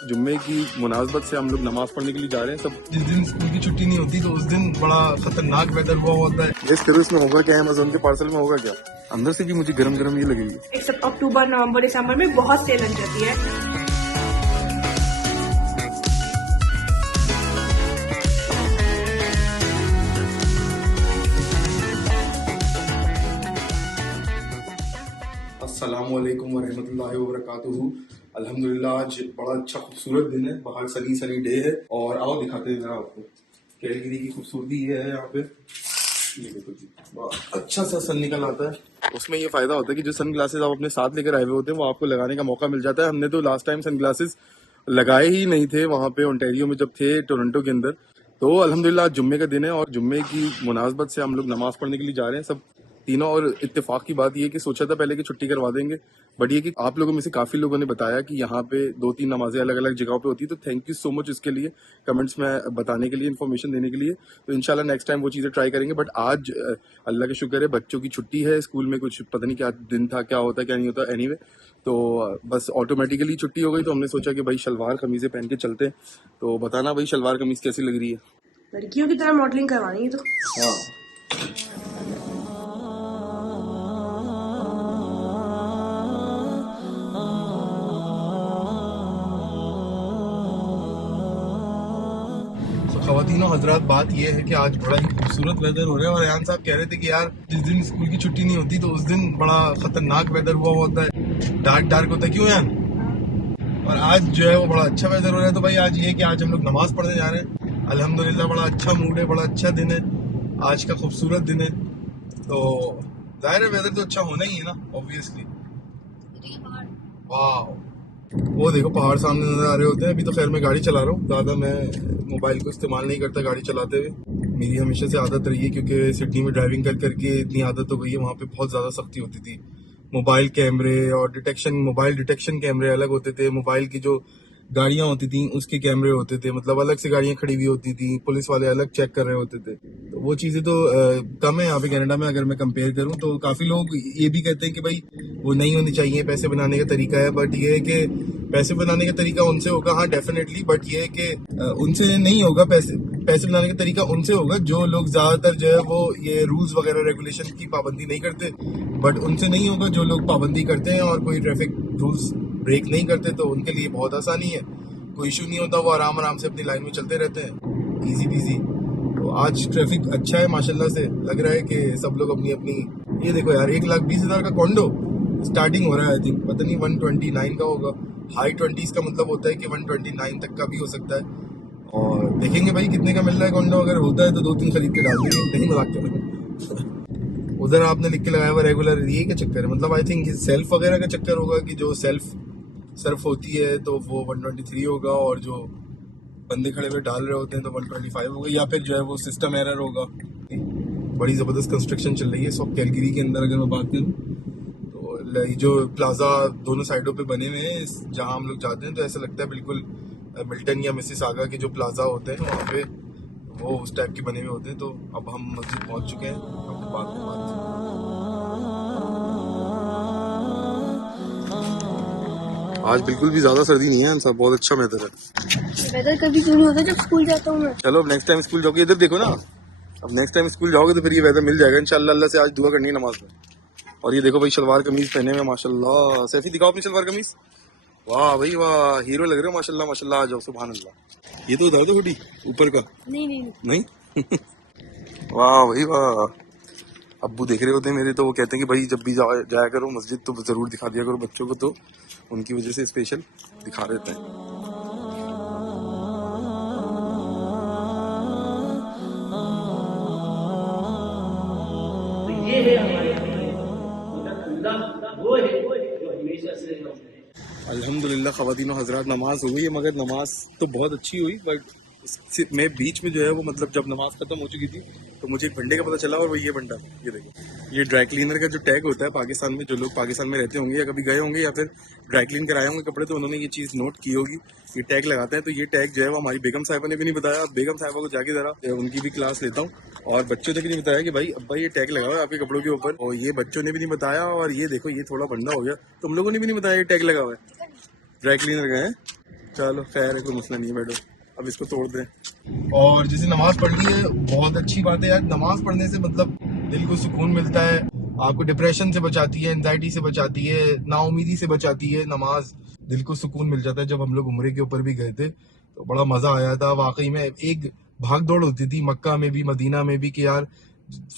जुम्मे की मुनासबत से हम लोग नमाज पढ़ने के लिए जा रहे हैं सब। जिस दिन स्कूल की छुट्टी नहीं होती तो उस दिन बड़ा खतरनाक वेदर हुआ होता है। गेस करो इसमें होगा क्या, अमेज़न के पार्सल में होगा क्या। अंदर से भी मुझे गरम गरम ये लग रही है। एक्सेप्ट अक्टूबर, नवंबर, दिसंबर में बहुत सेल लग जाती है। अस्सलामुअलैकुम वरहमतुल्लाहि वबरकातुहू। अल्हम्दुलिल्लाह आज बड़ा अच्छा खूबसूरत दिन है, बाहर सनी सनी डे है। और आओ दिखाते हैं आपको कैलगरी की खूबसूरती है यहाँ पे। ये देखो जी, अच्छा सा सन निकल आता है। उसमें ये फायदा होता है कि जो सन ग्लासेस आप अपने साथ लेकर आए हुए होते हैं वो आपको लगाने का मौका मिल जाता है। हमने तो लास्ट टाइम सन ग्लासेस लगाए ही नहीं थे वहाँ पे ओंटारियो में जब थे टोरंटो के अंदर। तो अल्हम्दुलिल्लाह आज जुम्मे का दिन है और जुम्मे की मुनासबत से हम लोग नमाज पढ़ने के लिए जा रहे हैं सब तीनों। और इत्तेफाक की बात ये है कि सोचा था पहले कि छुट्टी करवा देंगे, बट ये कि आप लोगों में से काफी लोगों ने बताया कि यहाँ पे 2-3 नमाजें अलग अलग जगहों पे होती है। तो थैंक यू सो मच इसके लिए, कमेंट्स में बताने के लिए, इन्फॉर्मेशन देने के लिए। तो इंशाल्लाह नेक्स्ट टाइम वो चीजें ट्राई करेंगे। बट आज अल्लाह का शुक्र है बच्चों की छुट्टी है, स्कूल में कुछ पता नहीं क्या दिन था, क्या होता क्या नहीं होता। एनीवे तो बस ऑटोमेटिकली छुट्टी हो गई तो हमने सोचा कि भाई शलवार कमीजें पहन के चलते हैं। तो बताना भाई शलवार कमीज कैसी लग रही है। लड़कियों की तरह मॉडलिंग करवानी है तो हाँ ख़वातीनो हजरात, बात यह है कि आज बड़ा ही खूबसूरत वेदर हो रहा है। और अयान साहब कह रहे थे कि यार जिस दिन स्कूल की छुट्टी नहीं होती तो उस दिन बड़ा खतरनाक वेदर हुआ होता है, डार्क होता है। क्यों यार? और आज जो है वो बड़ा अच्छा वेदर हो रहा है। तो भाई आज ये है कि आज हम लोग नमाज पढ़ने जा रहे हैं। अल्हम्दुलिल्लाह बड़ा अच्छा मूड है, बड़ा अच्छा दिन है, आज का खूबसूरत दिन है। तो जाहिर है वेदर तो अच्छा होना ही है ना, ऑब्वियसली। वाह, वो देखो पहाड़ सामने नजर आ रहे होते हैं। अभी तो खैर मैं गाड़ी चला रहा हूँ, ज़्यादा मैं मोबाइल को इस्तेमाल नहीं करता गाड़ी चलाते हुए। मेरी हमेशा से आदत रही है, क्योंकि सिडनी में ड्राइविंग कर करके इतनी आदत हो गई है। वहाँ पे बहुत ज़्यादा सख्ती होती थी, मोबाइल कैमरे और मोबाइल डिटेक्शन कैमरे अलग होते थे। मोबाइल की जो गाड़ियां होती थी उसके कैमरे होते थे, मतलब अलग से गाड़ियां खड़ी हुई होती थी, पुलिस वाले अलग चेक कर रहे होते थे। तो वो चीजें तो कम है यहाँ पे कनाडा में। अगर मैं कंपेयर करूँ तो काफी लोग ये भी कहते हैं कि भाई वो नहीं होनी चाहिए, पैसे बनाने का तरीका है। बट ये है कि पैसे बनाने का तरीका उनसे होगा, हाँ डेफिनेटली। बट ये है कि उनसे नहीं होगा, पैसे बनाने का तरीका उनसे होगा जो लोग ज्यादातर जो है वो ये रूल्स वगैरह रेगुलेशन की पाबंदी नहीं करते। बट उनसे नहीं होगा जो लोग पाबंदी करते हैं और कोई ट्रैफिक रूल्स ब्रेक नहीं करते। तो उनके लिए बहुत आसानी है, कोई इशू नहीं होता, वो आराम आराम से अपनी लाइन में चलते रहते हैं, इजी पीजी। तो आज ट्रैफिक अच्छा है माशाल्लाह से, लग रहा है कि सब लोग अपनी अपनी। ये देखो यार 1,20,000 का कॉन्डो स्टार्टिंग हो रहा है। आई थिंक पता नहीं 129 का होगा। हाई 20s का मतलब होता है कि 129 तक का भी हो सकता है। और देखेंगे भाई कितने का मिल रहा है कॉन्डो। अगर होता है तो 2-3 खरीद के डाल देंगे, नहीं मजाक कर रहे। उधर आपने लिख के लगाया हुआ रेगुलर, ये क्या चक्कर है? मतलब आई थिंक सेल्फ वगैरह का चक्कर होगा कि जो सर्फ होती है तो वो 123 होगा, और जो बंदे खड़े हुए डाल रहे होते हैं तो 125 होगा, या फिर जो है वो सिस्टम एरर होगा। बड़ी ज़बरदस्त कंस्ट्रक्शन चल रही है सब कैलगरी के अंदर। अगर मैं बात करूँ तो जो प्लाजा दोनों साइडों पे बने हुए हैं जहाँ हम लोग जाते हैं, तो ऐसा लगता है बिल्कुल मिल्टन या मिसिसागा के जो प्लाजा होते हैं वहाँ पे वो उस टाइप के बने हुए होते हैं। तो अब हम मस्जिद पहुँच चुके हैं, अब बात में बात। आज बिल्कुल भी ज्यादा सर्दी नहीं है सब, बहुत अच्छा वेदर है। वेदर कभी क्यों नहीं होता जब स्कूल जाता हूँ मैं। चलो अब नेक्स्ट टाइम स्कूल जाओगे, इधर देखो ना, अब नेक्स्ट टाइम स्कूल जाओगे तो फिर ये वेदर मिल जाएगा इंशाल्लाह। अल्लाह से आज दुआ करनी है नमाज में। और ये देखो भाई शलवार कमीज पहने हुए माशाल्लाह। सैफी दिखाओ अपनी शलवार कमीज। वाह भाई वाह, हीरो लग रहे हो माशाल्लाह माशाल्लाह। आ जाओ, सुभान अल्लाह। ये तो उधर दो हुडी ऊपर का, नहीं वाह भाई वाह। अब्बू देख रहे होते हैं मेरे, तो वो कहते हैं कि भाई जब भी जाया करो मस्जिद तो जरूर दिखा दिया करो बच्चों को, तो उनकी वजह से स्पेशल दिखा देते हैं। ये है हमारे वो है जो हमेशा से अल्हम्दुलिल्लाह ख़वातीनो हज़रात नमाज हो गई है, मगर नमाज तो बहुत अच्छी हुई। बट मैं बीच में जो है वो मतलब जब नमाज खत्म हो चुकी थी तो मुझे एक बंडे का पता चला। और वो ये बंडा, ये देखो, ये ड्राई क्लीनर का जो टैग होता है पाकिस्तान में, जो लोग पाकिस्तान में रहते होंगे या कभी गए होंगे या फिर ड्राई क्लीन कराए होंगे कपड़े, तो उन्होंने ये चीज़ नोट की होगी। ये टैग लगाते हैं, तो ये टैग जो है वो हमारी बेगम साहिबा ने भी नहीं बताया। बेगम साहिबा को जाके जरा उनकी भी क्लास लेता हूँ। और बच्चों ने भी नहीं बताया कि भाई अब्बा ये टैग लगा हुआ है आपके कपड़ों के ऊपर, और ये बच्चों ने भी नहीं बताया। और ये देखो ये थोड़ा बंदा हो गया, तुम लोगों ने भी नहीं बताया ये टैग लगा हुआ है ड्राई क्लीनर का है। चलो खैर है, कोई मसला नहीं है, बैठो अब इसको तोड़ दें। और जैसे नमाज पढ़नी है बहुत अच्छी बात है यार, नमाज पढ़ने से मतलब दिल को सुकून मिलता है, आपको डिप्रेशन से बचाती है, एंजाइटी से बचाती है, नाउमीदी से बचाती है नमाज, दिल को सुकून मिल जाता है। जब हम लोग उम्रे के ऊपर भी गए थे तो बड़ा मजा आया था वाकई में। एक भाग दौड़ होती थी मक्का में भी मदीना में भी कि यार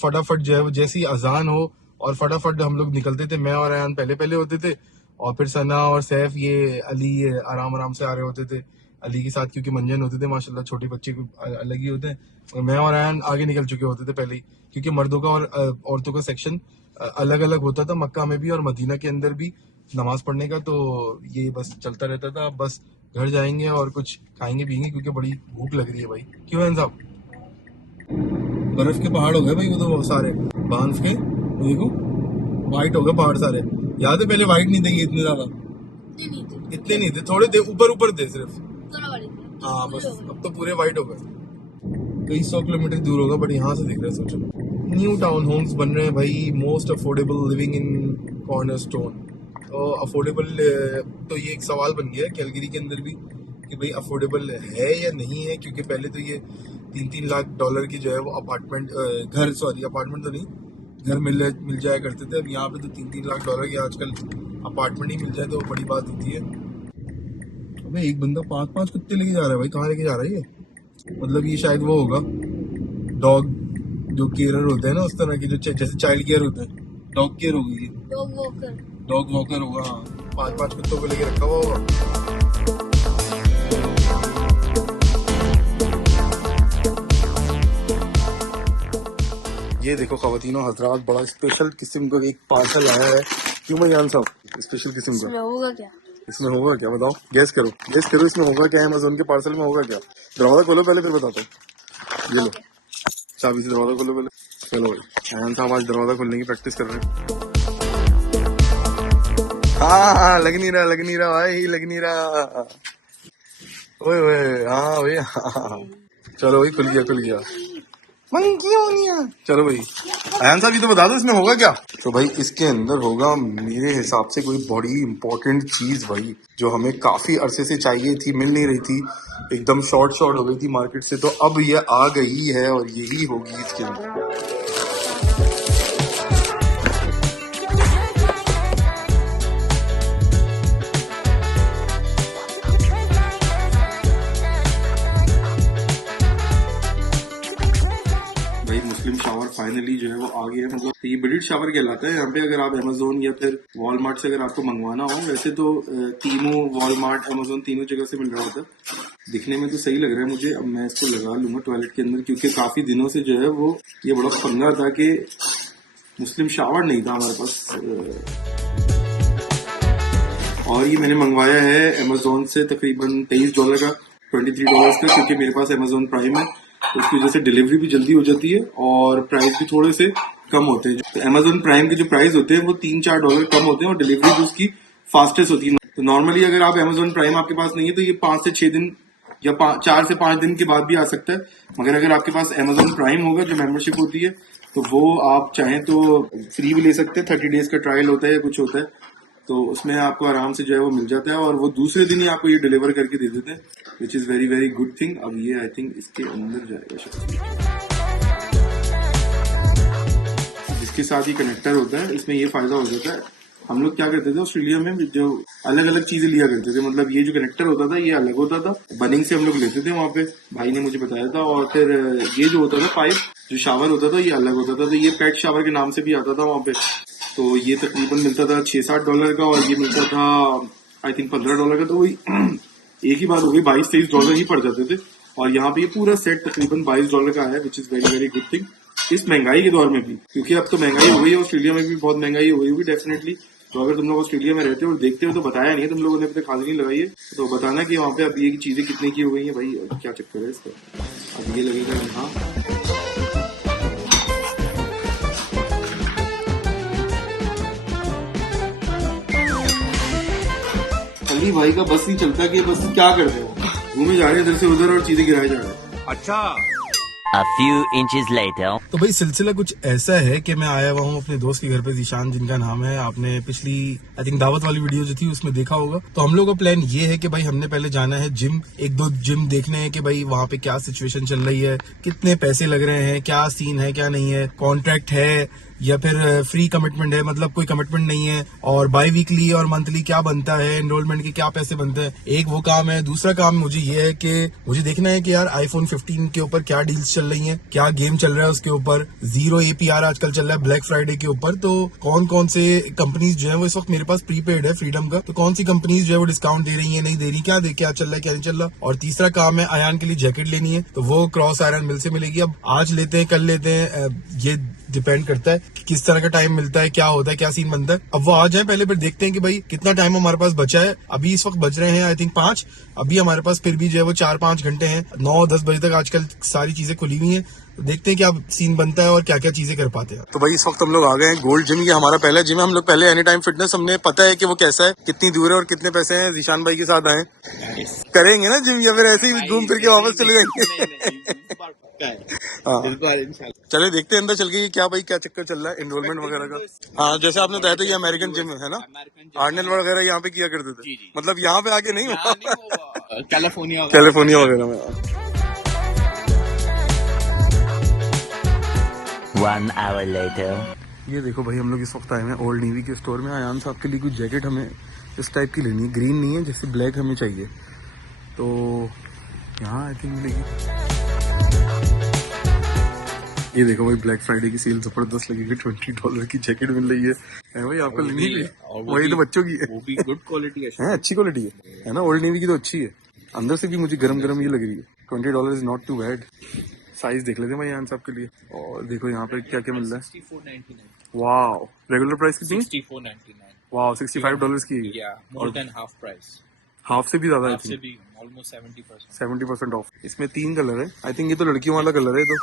फटाफट जो है वो जैसी अजान हो और फटाफट हम लोग निकलते थे। मैं और अयान पहले पहले होते थे और फिर सना और सैफ ये अली ये आराम आराम से आ रहे होते थे अली के साथ, क्योंकि मंजन होते थे माशाल्लाह, छोटे बच्चे अलग ही होते हैं। और मैं और अयान आगे निकल चुके होते थे पहले ही, क्योंकि मर्दों का और औरतों का सेक्शन अलग अलग होता था मक्का में भी और मदीना के अंदर भी नमाज पढ़ने का। तो ये बस चलता रहता था। अब बस घर जाएंगे और कुछ खाएंगे पियेंगे क्योंकि बड़ी भूख लग रही है भाई। क्यों है साहब? बर्फ के पहाड़ हो गए भाई, वो तो सारे बांस के, देखो व्हाइट हो गए पहाड़ सारे। याद है पहले व्हाइट नहीं देंगे इतने ज्यादा, इतने नहीं थे, थोड़े थे ऊपर ऊपर थे सिर्फ। हाँ बस अब तो पूरे व्हाइट हो गए। कई 100 किलोमीटर दूर होगा बट यहाँ से दिख रहा है। सोचो न्यू टाउन होम्स बन रहे हैं भाई, most affordable living in cornerstone. तो अफोर्डेबल तो ये एक सवाल बन गया है कैलगरी के अंदर भी कि भाई अफोर्डेबल है या नहीं है, क्योंकि पहले तो ये 3-3 लाख डॉलर की जो है वो अपार्टमेंट अपार्टमेंट तो नहीं, घर मिल जाया करते थे। अब यहाँ पे तो 3-3 लाख डॉलर की आजकल अपार्टमेंट ही मिल जाए तो बड़ी बात होती है। अबे एक बंदा 5-5 कुत्ते लेके जा रहा है भाई, कहाँ लेके जा रहा है ये? मतलब ये शायद वो होगा डॉग जो केयर होते हैं ना, उस तरह की जो जैसे चाइल्ड केयर होता है, डॉग केयर होगी, डॉग वॉकर होगा। हाँ 5-5 कुत्तों को लेके रखा हुआ होगा। ये देखो ख़वातीनो हजरात, बड़ा स्पेशल किस्म का एक पार्सल आया है। क्यों भाई साहब स्पेशल किस्म का? होगा क्या? इसमें होगा क्या बताओ? गैस करो इसमें होगा क्या? अमेज़न के पार्सल में होगा क्या? दरवाजा खोलो पहले फिर बताता हूँ। ये लो चाबी से दरवाजा खोलो पहले। चलो भाई अयान साहब आज दरवाजा खोलने की प्रैक्टिस कर रहे हैं। हाँ लग नहीं रहा भाई, लग नहीं रहा। ओए हाँ भाई हाँ। चलो भाई खुल गया। चलो भाई अयान साहब ये तो बता दो इसमें होगा क्या? तो भाई इसके अंदर होगा मेरे हिसाब से कोई बड़ी इंपॉर्टेंट चीज भाई, जो हमें काफी अरसे से चाहिए थी, मिल नहीं रही थी, एकदम शॉर्ट हो गई थी मार्केट से। तो अब ये आ गई है और यही होगी इसके अंदर। मुस्लिम शावर फाइनली जो है वो आ गया है। मतलब ये बेडेड शावर कहलाता है यहाँ पे। अगर आप अमेजोन या फिर वॉलमार्ट से अगर आपको मंगवाना हो, वैसे तो तीनों वॉलमार्ट अमेजोन तीनों जगह से मिल रहा होता है। दिखने में तो सही लग रहा है मुझे। अब मैं इसको लगा लूंगा टॉयलेट के अंदर, क्योंकि काफी दिनों से जो है वो ये बड़ा पंगा था कि मुस्लिम शावर नहीं था हमारे पास। और ये मैंने मंगवाया है अमेजोन से तकरीबन $23 का, $23 का, क्योंकि मेरे पास अमेजोन प्राइम है। उसकी वजह से डिलीवरी भी जल्दी हो जाती है और प्राइस भी थोड़े से कम होते हैं। तो अमेजोन प्राइम के जो प्राइस होते हैं वो $3-4 कम होते हैं और डिलीवरी भी उसकी फास्टेस्ट होती है। तो नॉर्मली अगर आप अमेजोन प्राइम आपके पास नहीं है तो ये 5 से 6 दिन या 4 से 5 दिन के बाद भी आ सकता है। मगर अगर आपके पास अमेजोन प्राइम होगा जो मेंबरशिप होती है, तो वो आप चाहें तो फ्री भी ले सकते हैं। 30 डेज का ट्रायल होता है या कुछ होता है, तो उसमें आपको आराम से जो है वो मिल जाता है और वो दूसरे दिन ही आपको ये डिलीवर करके दे देते हैं, which is very very good thing. अब ये आई थिंक इसके अंदर जाएगा शायद, जिसके साथ ही कनेक्टर होता है। इसमें ये फायदा हो जाता है, हम लोग क्या करते थे ऑस्ट्रेलिया में जो अलग अलग चीजें लिया करते थे। मतलब ये जो कनेक्टर होता था ये अलग होता था, बनिंग से हम लोग लेते थे वहां पे, भाई ने मुझे बताया था। और फिर ये जो होता था पाइप जो शावर होता था ये अलग होता था। तो ये पेट शावर के नाम से भी आता था वहां पे। तो ये तकरीबन मिलता था $6-7 का और ये मिलता था आई थिंक $15 का। तो वही एक ही बात हो गई, $22-23 ही पड़ जाते थे। और यहाँ पे ये पूरा सेट तकरीबन $22 का है, which is very very good thing इस महंगाई के दौर में भी, क्योंकि अब तो महंगाई हो गई है। ऑस्ट्रेलिया में भी बहुत महंगाई हो गई होगी डेफिनेटली। तो अगर तुम लोग ऑस्ट्रेलिया में रहते हो और देखते हो तो बताया नहीं है तुम लोगों ने, अभी तक हाजिरी लगाई है, तो बताना कि वहाँ पे अब ये चीजें कितने की हो गई है भाई। क्या चक्कर है इसका? अब ये लगेगा यहाँ अली भाई का बस नहीं चलता कि बस क्या कर रहे हो, घूमे जा रहे हैं इधर से उधर और चीजें गिराए जा रहे हैं। अच्छा A few inches later. तो भाई सिलसिला कुछ ऐसा है कि मैं आया हुआ हूँ अपने दोस्त के घर पे, जीशान जिनका नाम है। आपने पिछली आई थिंक दावत वाली वीडियो जो थी उसमें देखा होगा। तो हम लोग का प्लान ये है कि भाई हमने पहले जाना है जिम, एक दो जिम देखने हैं कि भाई वहाँ पे क्या सिचुएशन चल रही है, कितने पैसे लग रहे हैं, क्या सीन है क्या नहीं है, कॉन्ट्रैक्ट है या फिर फ्री कमिटमेंट है, मतलब कोई कमिटमेंट नहीं है, और बाई वीकली और मंथली क्या बनता है, एनरोलमेंट के क्या पैसे बनते हैं। एक वो काम है। दूसरा काम मुझे ये है कि मुझे देखना है कि यार आईफोन 15 के ऊपर क्या डील्स चल रही हैं, क्या गेम चल रहा है उसके ऊपर, 0 APR आजकल चल रहा है ब्लैक फ्राइडे के ऊपर। तो कौन कौन से कंपनीज जो है वो इस वक्त मेरे पास प्रीपेड है फ्रीडम का, तो कौन सी कंपनीज जो है वो डिस्काउंट दे रही है नहीं दे रही, क्या चल रहा है क्या नहीं चल रहा। और तीसरा काम है अयान के लिए जैकेट लेनी है, तो वो क्रॉस आयरन मिल से मिलेगी। अब आज लेते हैं कल लेते हैं, ये डिपेंड करता है कि किस तरह का टाइम मिलता है, क्या होता है, क्या सीन बनता है। अब वो आ जाए पहले, फिर देखते हैं कि भाई कितना टाइम हमारे पास बचा है। अभी इस वक्त बज रहे हैं आई थिंक 5, अभी हमारे पास फिर भी जो है वो 4-5 घंटे हैं। 9-10 बजे तक आजकल सारी चीजें खुली हुई हैं, तो देखते हैं क्या सीन बनता है और क्या क्या चीजें कर पाते हैं। तो भाई इस वक्त हम लोग आ गए हैं गोल्ड जिम। ये हमारा पहला जिम है। हम लोग पहले एनी टाइम फिटनेस, हमने पता है कि वो कैसा है, कितनी दूर है और कितने पैसे हैं। जीशान भाई के साथ आए, करेंगे ना जिम या फिर ऐसे ही घूम फिर के वापस चले जाएंगे? हाँ चले देखते हैं अंदर चल के क्या भाई क्या चक्कर चल रहा है एनरोलमेंट वगैरह का। हाँ जैसे आपने बताया था ये अमेरिकन जिम है ना, आर्नल्ड वगैरह यहाँ पे किया करते थे, मतलब यहाँ पे आके नहीं हुआ, कैलिफोर्निया वगैरह में। 1 hour later. ये देखो भाई हम लोग इस वक्त आए हैं ओल्ड नेवी के स्टोर में। आयान साहब के लिए कुछ जैकेट हमें इस टाइप की लेनी है, ग्रीन नहीं है, जैसे ब्लैक हमें चाहिए, तो यहाँ आई थिंक मिलेगी। ये देखो भाई ब्लैक फ्राइडे की सेल जबरदस्त लगेगी, $20 की जैकेट मिल रही है भाई आपको लेनी है। वही तो बच्चों की है, वो भी गुड क्वालिटी है, अच्छी क्वालिटी है ना। ओल्ड नेवी की तो अच्छी है, अंदर से भी मुझे गरम गरम ये लग रही है। $20 is not too bad. Size देख लेते हैं भाई यहाँ साहब के लिए। और देखो यहाँ पे क्या क्या मिल रहा है। 64.99. वाह, रेगुलर प्राइस कितनी? 64.99. वाह, $65 की। Yeah, more than half price. Half से भी ज्यादा है, Half से भी almost 70%. 70% ऑफ। इसमें 3 कलर है, आई थिंक ये तो लड़कियों वाला कलर है तो।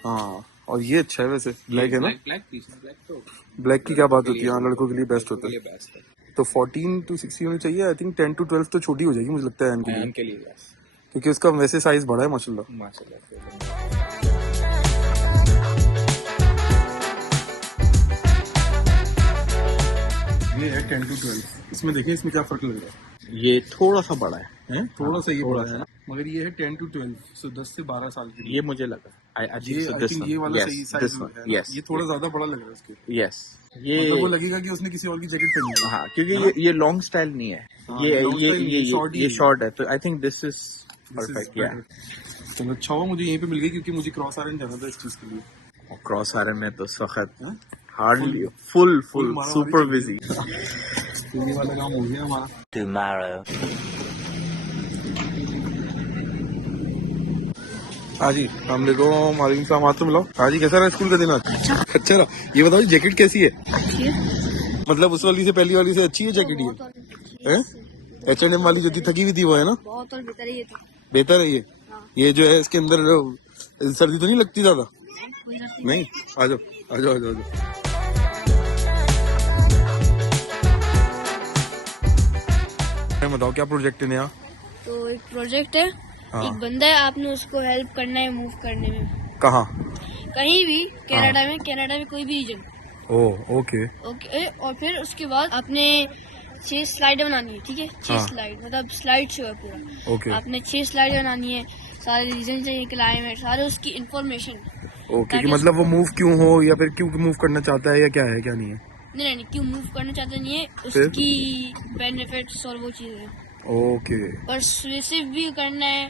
हाँ और ये अच्छा है वैसे, ब्लैक है ना। Black piece, black तो ब्लैक की क्या बात होती है, हाँ लड़कों के लिए बेस्ट होता है। ये best है. तो 14 to 16 होनी चाहिए, आई थिंक 10 to 12 तो छोटी हो जाएगी मुझे लगता है इनके लिए, उनके लिए best. क्योंकि उसका वैसे साइज बड़ा है माशाल्लाह। माशाल्लाह. ये है 10 to 12। इसमें देखिए इसमें क्या फर्क लग रहा है, ये थोड़ा सा बड़ा है. थोड़ा सा ये थोड़ा बड़ा है ना, मगर ये है 10 to 12, सो 10 से 12 साल के लिए। ये मुझे लगा. I ये think so, I this think one. ये वाला Yes, सही this साइज one. है। Yes. ये थोड़ा ज्यादा बड़ा लग रहा है उसके, Yes. ये मतलब वो लगेगा कि उसने किसी और की जैकेट पहनी है। हाँ क्योंकि ये लॉन्ग स्टाइल नहीं है, हाँ, ये long style नहीं है, short ही ये है। शॉर्ट है, तो I think this is perfect. या चलो अच्छा हुआ मुझे यहीं पे मिल गई, क्योंकि मुझे क्रॉस आयरन जाना था इस चीज के लिए। क्रॉस आयरन में तो सख्त हाँ? हार्डली फुल मारा सुपर मारी बिजी. पूरी वाला काम हो गया हमारा। Tomorrow. हाँ जी अस्सलाम वालेकुम सलाम, हाथ तो मिलाओ। हाँ जी कैसा रहा स्कूल का दिन आज? अच्छा रहा। ये बताओ जैकेट कैसी है? अच्छी है, मतलब उस वाली से पहली वाली से अच्छी है जैकेट ये? H&M वाली जो थी थकी हुई थी वो है ना, बहुत और बेहतर है ये तो। बेहतर है ये। ये जो है इसके अंदर सर्दी तो नहीं लगती ज्यादा? कोई रस्सी नहीं, आ जाओ आ जाओ आ जाओ आ जाओ। बताओ क्या प्रोजेक्ट है नया? तो एक प्रोजेक्ट है, हाँ। एक बंदा है, आपने उसको हेल्प करना है मूव करने में कहाँ? कहीं भी, कनाडा में कोई भी रीजन। Oh okay. ओके, और फिर उसके बाद आपने 6 स्लाइड बनानी है, ठीक है? 6 हाँ। स्लाइड मतलब स्लाइड शो है पूरा। ओके आपने 6 स्लाइड बनानी है, सारे रीजन चाहिए, क्लाइमेट, सारे उसकी इंफॉर्मेशन। ओके, कि मतलब वो मूव क्यों हो या फिर क्यों मूव करना चाहता है या क्या है क्या नहीं है? नहीं, क्यों मूव करना चाहते नहीं है, उसकी बेनिफिट्स और वो चीजें। ओके, परसुएसिव भी करना है।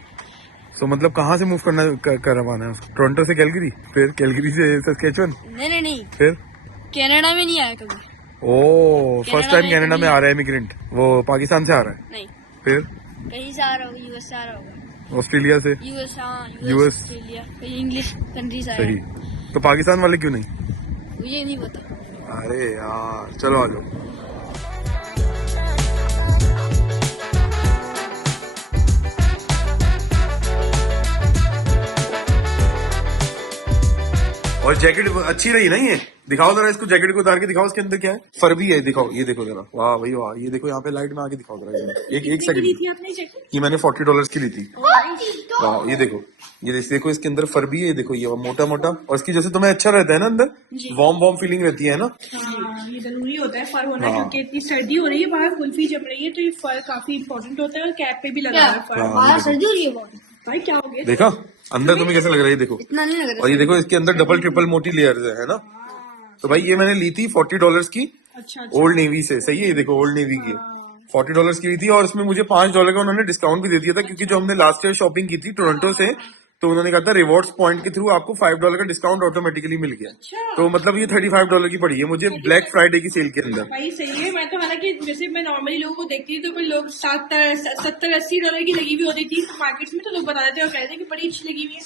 तो मतलब कहाँ से मूव करवाना है उसको? टोरंटो से कैलगरी, फिर कैलगरी से सस्केचुअन, नहीं, फिर कनाडा में नहीं आया कभी। ओ फर्स्ट टाइम में कनाडा में कभी- आ रहा है इमिग्रेंट, वो पाकिस्तान से आ रहा है, नहीं, फिर कहीं से आ रहा होगा, यूएस से आ रहा होगा। ऑस्ट्रेलिया से। यूएस, हाँ US ऑस्ट्रेलिया, कहीं इंग्लिश कंट्री से सही, आया। तो पाकिस्तान वाले क्यों नहीं? मुझे नहीं पता। अरे यार चलो आ जाओ। और जैकेट अच्छी रही ना ये? दिखाओ जरा इसको, जैकेट को उतार के दिखाओ, इसके अंदर क्या है? फर भी है, दिखाओ, ये देखो जरा, वाह भाई वाह, ये देखो यहाँ पे लाइट में आके दिखाओ जरा। एक सेकंड, ये मैंने $40 की ली थी। वाह ये देखो, ये देखो इसके अंदर फर भी है, ये देखो ये मोटा मोटा, और इसकी जैसे तुम्हें अच्छा रहता है ना अंदर, वार्म फीलिंग रहती है ना। हाँ, ये जरूरी होता है फर होना, हाँ। क्योंकि इतनी सर्दी हो रही है बाहर, कुल्फी जम रही है, तो ये फर काफी इंपॉर्टेंट होता है। और कैप पे भी लगा है फर। हाँ, बाहर सर्दी हो रही है बहुत। भाई क्या हो गया? देखा अंदर तुम्हें कैसा लग रहा है, ये देखो। इतना नहीं लग रहा। और ये देखो इसके अंदर डबल ट्रिपल मोटी लेयर्स है ना। तो भाई ये मैंने ली थी $40 की, अच्छा ओल्ड नेवी से। सही है, ये देखो ओल्ड नेवी की $40 की ली थी, और इसमें मुझे $5 का उन्होंने डिस्काउंट भी दे दिया था, क्योंकि जो हमने लास्ट ईयर शॉपिंग की थी टोरंटो से, तो उन्होंने कहा था रिवॉर्ड्स पॉइंट के थ्रू आपको $5 का डिस्काउंट ऑटोमेटिकली मिल गया। तो मतलब ये $35 की पड़ी है मुझे ब्लैक फ्राइडे की सेल के अंदर। भाई सही है। मैं तो हालांकि जैसे मैं नॉर्मली लोगों को देखती थी तो फिर लोग $70-80 की लगी हुई होती थी मार्केट में, तो लोग बता देते और कहते थे कि बड़ी अच्छी लगी हुई है।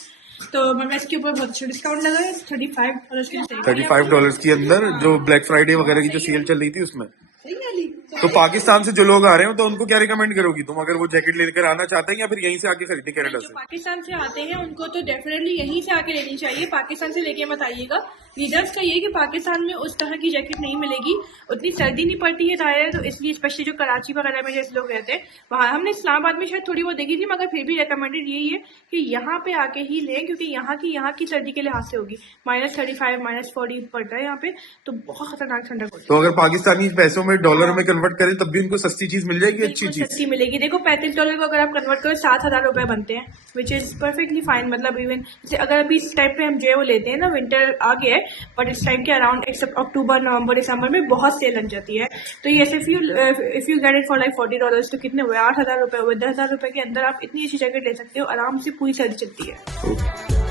तो मैं इसके ऊपर बहुत अच्छा डिस्काउंट लगा है, $35 की सेल। $35 के अंदर जो ब्लैक फ्राइडे वगैरह की जो सेल चल रही थी उसमें। सही है ली। तो पाकिस्तान से जो लोग आ रहे हो तो उनको क्या रिकमेंड करोगी तुम, अगर वो जैकेट लेकर आना चाहते हैं या फिर यहीं से आके खरीदे कनाडा जो से? पाकिस्तान से आते हैं उनको तो डेफिनेटली यहीं से आके लेनी चाहिए, पाकिस्तान से लेके मत आइएगा। रीजन का ये कि पाकिस्तान में उस तरह की जैकेट नहीं मिलेगी, उतनी सर्दी नहीं पड़ती है टायर, तो इसलिए स्पेशली जो कराची वगैरह में जैसे लोग रहते हैं वहाँ, हमने इस्लामाबाद में शायद थोड़ी बहुत देखी थी, मगर फिर भी रिकमेंडेड यही है कि यहाँ पे आके ही लें, क्योंकि यहाँ की सर्दी के लिहाज से होगी -35 -40 पड़ता है यहाँ पे, तो बहुत खतरनाक ठंडक होती है। तो अगर पाकिस्तानी पैसों में डॉलर में कन्वर्ट करें तब भी उनको सस्ती चीज मिल जाएगी, अच्छी बिल्कुल चीज। सस्ती मिलेगी। देखो $35 को अगर आप कन्वर्ट करो $7,000 बनते हैं, विच इज परफेक्टली फाइन। मतलब इवन जैसे अगर अभी इस टाइम पे हम जो है वो लेते हैं ना, विंटर आ गया है, बट इस टाइम के अराउंड एक्सेप्ट अक्टूबर नवंबर दिसंबर में बहुत सेल लग जाती है। तो ये if you get it for like $40 तो कितने हुए, $8,000 हुए। $10,000 के अंदर आप इतनी अच्छी जैकेट ले सकते हो, आराम से पूरी सर्दी चलती है।